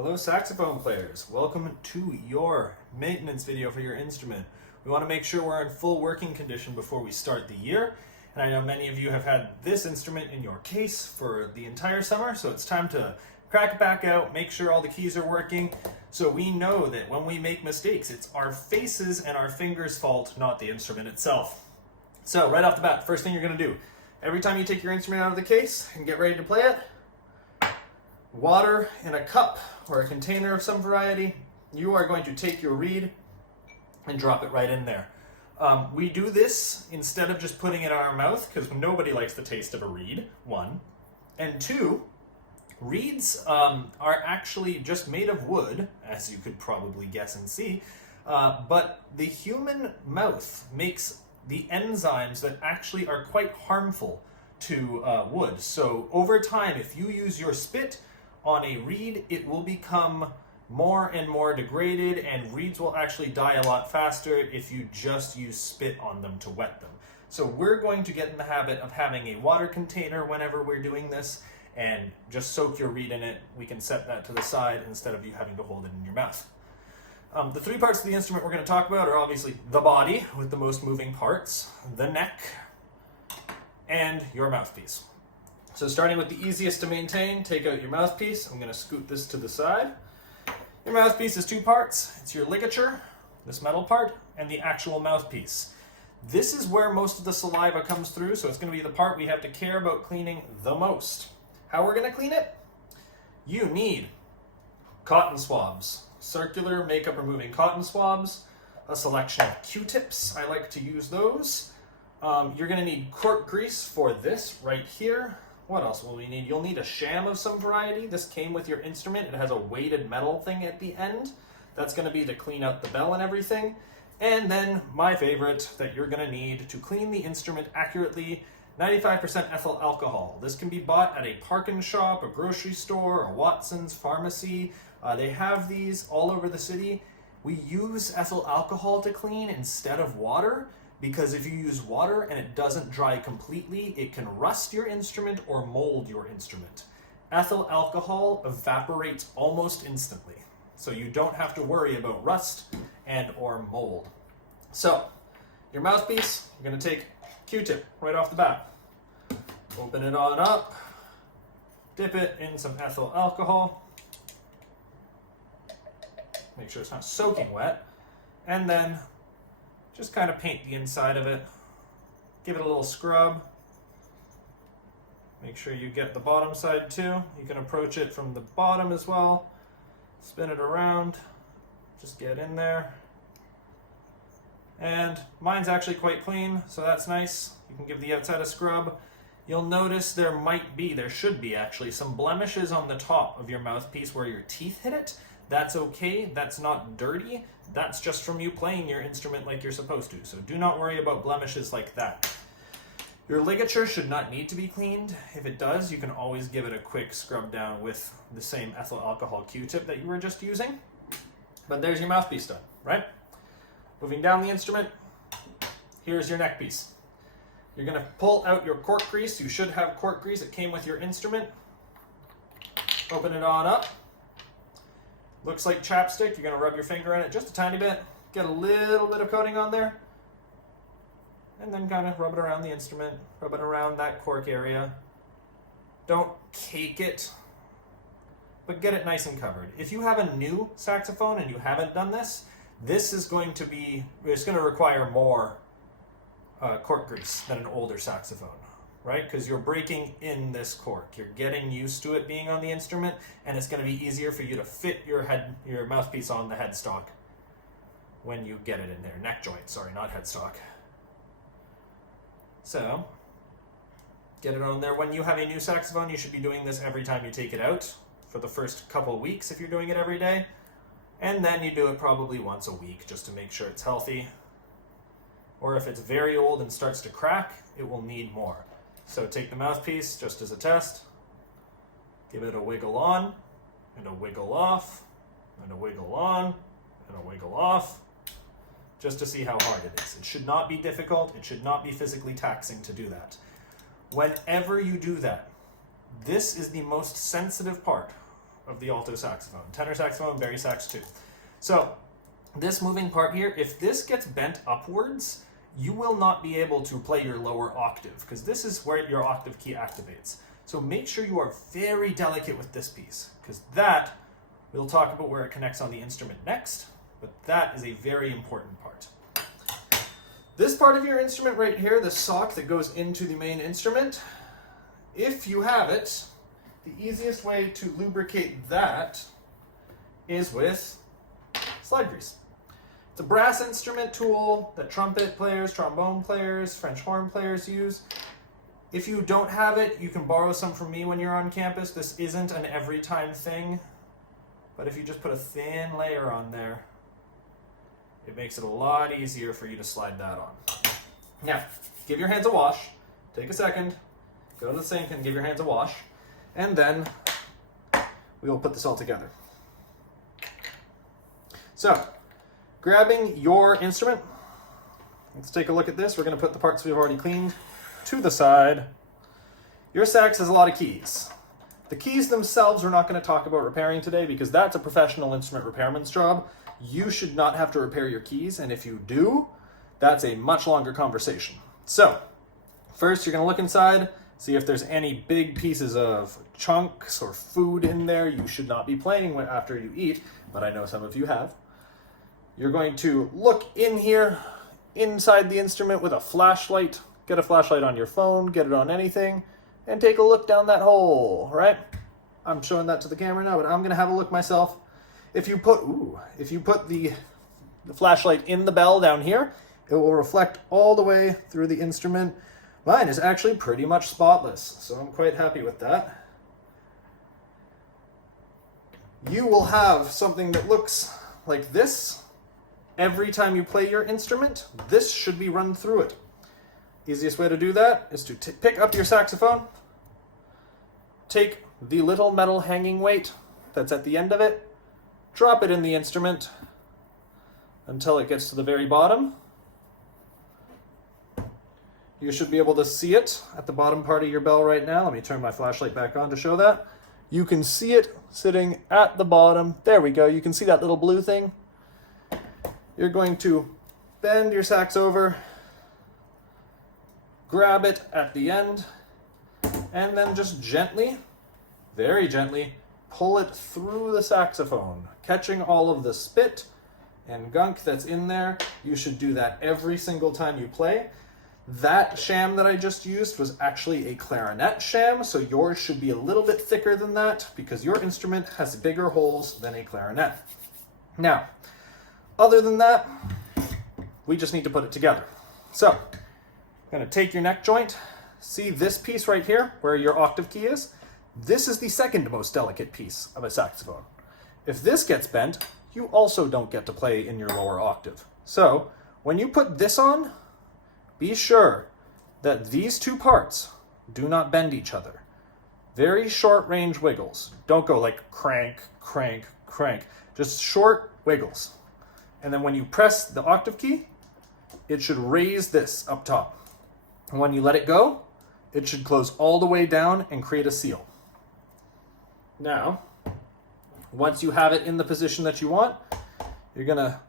Hello saxophone players, welcome to your maintenance video for your instrument. We want to make sure we're in full working condition before we start the year. And I know many of you have had this instrument in your case for the entire summer, so it's time to crack it back out, make sure all the keys are working, so we know that when we make mistakes, it's our faces and our fingers' fault, not the instrument itself. So right off the bat, first thing you're going to do, every time you take your instrument out of the case and get ready to play it, water in a cup or a container of some variety, you are going to take your reed and drop it right in there. We do this instead of just putting it in our mouth because nobody likes the taste of a reed, one. And two, reeds are actually just made of wood, as you could probably guess and see, but the human mouth makes the enzymes that actually are quite harmful to wood. So over time, if you use your spit on a reed, it will become more and more degraded, and reeds will actually die a lot faster if you just use spit on them to wet them. So we're going to get in the habit of having a water container whenever we're doing this, and just soak your reed in it. We can set that to the side instead of you having to hold it in your mouth. The three parts of the instrument we're going to talk about are obviously the body with the most moving parts, the neck, and your mouthpiece. So starting with the easiest to maintain, take out your mouthpiece. I'm going to scoot this to the side. Your mouthpiece is two parts. It's your ligature, this metal part, and the actual mouthpiece. This is where most of the saliva comes through, so it's going to be the part we have to care about cleaning the most. How we're going to clean it? You need cotton swabs, circular makeup removing cotton swabs, a selection of Q-tips. I like to use those. You're going to need cork grease for this right here. What else will we need? You'll need a sham of some variety. This came with your instrument. It has a weighted metal thing at the end. That's going to be to clean out the bell and everything. And then my favorite that you're going to need to clean the instrument accurately, 95% ethyl alcohol. This can be bought at a parking shop, a grocery store, a Watson's pharmacy. They have these all over the city. We use ethyl alcohol to clean instead of water, because if you use water and it doesn't dry completely, it can rust your instrument or mold your instrument. Ethyl alcohol evaporates almost instantly, so you don't have to worry about rust and or mold. So, your mouthpiece, you're going to take Q-tip right off the bat. Open it on up, dip it in some ethyl alcohol, make sure it's not soaking wet, and then just kind of paint the inside of it. Give it a little scrub. Make sure you get the bottom side too. You can approach it from the bottom as well. Spin it around. Just get in there. And mine's actually quite clean, so that's nice. You can give the outside a scrub. You'll notice there should be actually some blemishes on the top of your mouthpiece where your teeth hit it. That's okay, that's not dirty. That's just from you playing your instrument like you're supposed to. So do not worry about blemishes like that. Your ligature should not need to be cleaned. If it does, you can always give it a quick scrub down with the same ethyl alcohol Q-tip that you were just using. But there's your mouthpiece done, right? Moving down the instrument, here's your neck piece. You're going to pull out your cork grease. You should have cork grease. It came with your instrument. Open it on up. Looks like chapstick. You're going to rub your finger in it just a tiny bit. Get a little bit of coating on there. And then kind of rub it around the instrument. Rub it around that cork area. Don't cake it, but get it nice and covered. If you have a new saxophone and you haven't done this, it's going to require more cork grease than an older saxophone. Right? Because you're breaking in this cork. You're getting used to it being on the instrument, and it's going to be easier for you to fit your mouthpiece on the headstock when you get it in there. Neck joint, sorry, not headstock. So, get it on there. When you have a new saxophone, you should be doing this every time you take it out for the first couple weeks if you're doing it every day. And then you do it probably once a week just to make sure it's healthy. Or if it's very old and starts to crack, it will need more. So take the mouthpiece just as a test, give it a wiggle on, and a wiggle off, and a wiggle on, and a wiggle off, just to see how hard it is. It should not be difficult, it should not be physically taxing to do that. Whenever you do that, this is the most sensitive part of the alto saxophone. Tenor saxophone, bari sax too. So this moving part here, if this gets bent upwards, you will not be able to play your lower octave, because this is where your octave key activates. So make sure you are very delicate with this piece, because that, we'll talk about where it connects on the instrument next, but that is a very important part. This part of your instrument right here, the sock that goes into the main instrument, if you have it, the easiest way to lubricate that is with slide grease. It's a brass instrument tool that trumpet players, trombone players, French horn players use. If you don't have it, you can borrow some from me when you're on campus. This isn't an every time thing, but if you just put a thin layer on there, it makes it a lot easier for you to slide that on. Now, give your hands a wash. Take a second, go to the sink and give your hands a wash, and then we will put this all together. So, grabbing your instrument, let's take a look at this. We're going to put the parts we've already cleaned to the side. Your sax has a lot of keys. The keys themselves we're not going to talk about repairing today because that's a professional instrument repairman's job. You should not have to repair your keys, and if you do, that's a much longer conversation. So, first you're going to look inside, see if there's any big pieces of chunks or food in there you should not be playing with after you eat, but I know some of you have. You're going to look in here, inside the instrument with a flashlight. Get a flashlight on your phone, get it on anything, and take a look down that hole, right? I'm showing that to the camera now, but I'm going to have a look myself. If you put the flashlight in the bell down here, it will reflect all the way through the instrument. Mine is actually pretty much spotless, so I'm quite happy with that. You will have something that looks like this. Every time you play your instrument, this should be run through it. Easiest way to do that is to pick up your saxophone, take the little metal hanging weight that's at the end of it, drop it in the instrument until it gets to the very bottom. You should be able to see it at the bottom part of your bell right now. Let me turn my flashlight back on to show that. You can see it sitting at the bottom. There we go. You can see that little blue thing. You're going to bend your sax over, grab it at the end, and then just gently, very gently, pull it through the saxophone, catching all of the spit and gunk that's in there. You should do that every single time you play. That sham that I just used was actually a clarinet sham, so yours should be a little bit thicker than that because your instrument has bigger holes than a clarinet. Now, other than that, we just need to put it together. So, I'm going to take your neck joint. See this piece right here where your octave key is? This is the second most delicate piece of a saxophone. If this gets bent, you also don't get to play in your lower octave. So, when you put this on, be sure that these two parts do not bend each other. Very short range wiggles. Don't go like crank, crank, crank. Just short wiggles. And then when you press the octave key, it should raise this up top. And when you let it go, it should close all the way down and create a seal. Now, once you have it in the position that you want, you're gonna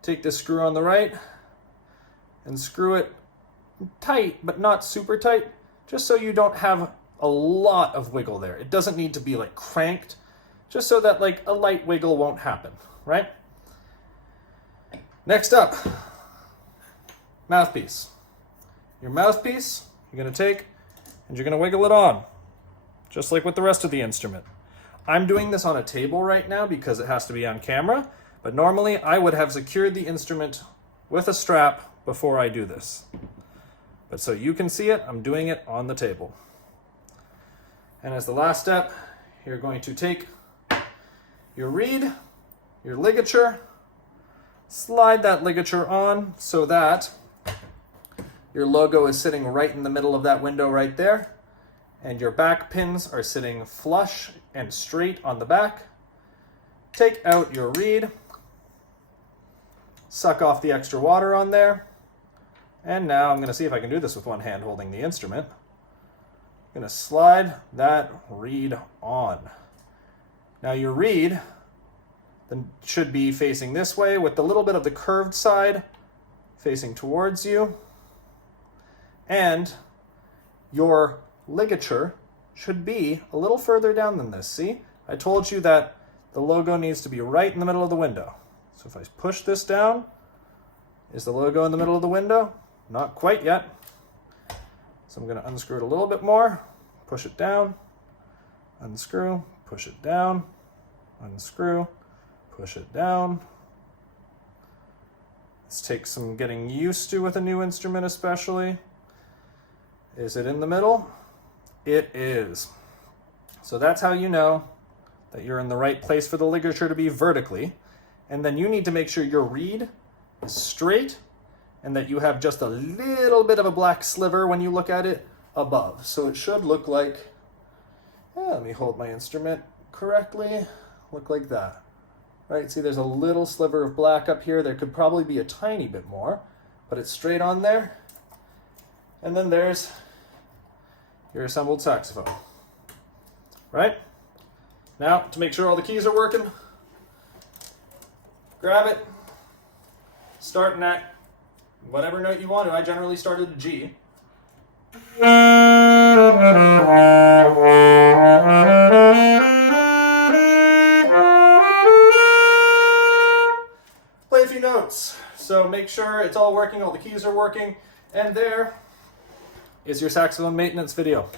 take this screw on the right and screw it tight, but not super tight, just so you don't have a lot of wiggle there. It doesn't need to be like cranked, just so that like a light wiggle won't happen, right? Next up, mouthpiece. Your mouthpiece, you're going to take and you're going to wiggle it on, just like with the rest of the instrument. I'm doing this on a table right now because it has to be on camera, but normally I would have secured the instrument with a strap before I do this. But so you can see it, I'm doing it on the table. And as the last step, you're going to take your reed, your ligature, slide that ligature on so that your logo is sitting right in the middle of that window right there, and your back pins are sitting flush and straight on the back. Take out your reed, suck off the extra water on there, and now I'm going to see if I can do this with one hand holding the instrument. I'm going to slide that reed on. Now your reed then should be facing this way with a little bit of the curved side facing towards you. And your ligature should be a little further down than this. See? I told you that the logo needs to be right in the middle of the window. So if I push this down, is the logo in the middle of the window? Not quite yet. So I'm going to unscrew it a little bit more, push it down, unscrew, push it down, unscrew, push it down. This takes some getting used to with a new instrument especially. Is it in the middle? It is. So that's how you know that you're in the right place for the ligature to be vertically. And then you need to make sure your reed is straight and that you have just a little bit of a black sliver when you look at it above. So it should look like, let me hold my instrument correctly, look like that. Right, see there's a little sliver of black up here. There could probably be a tiny bit more, but it's straight on there. And then there's your assembled saxophone. Right? Now, to make sure all the keys are working, grab it, starting at whatever note you want to. I generally start at a G. Play a few notes. So make sure it's all working, all the keys are working, and there is your saxophone maintenance video.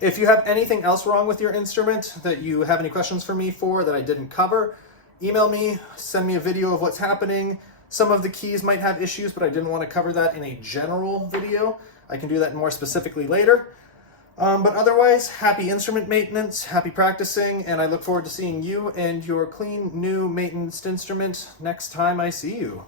If you have anything else wrong with your instrument that you have any questions for me for that I didn't cover, email me, send me a video of what's happening. Some of the keys might have issues, but I didn't want to cover that in a general video. I can do that more specifically later. But otherwise, happy instrument maintenance, happy practicing, and I look forward to seeing you and your clean, new maintenance instrument next time I see you.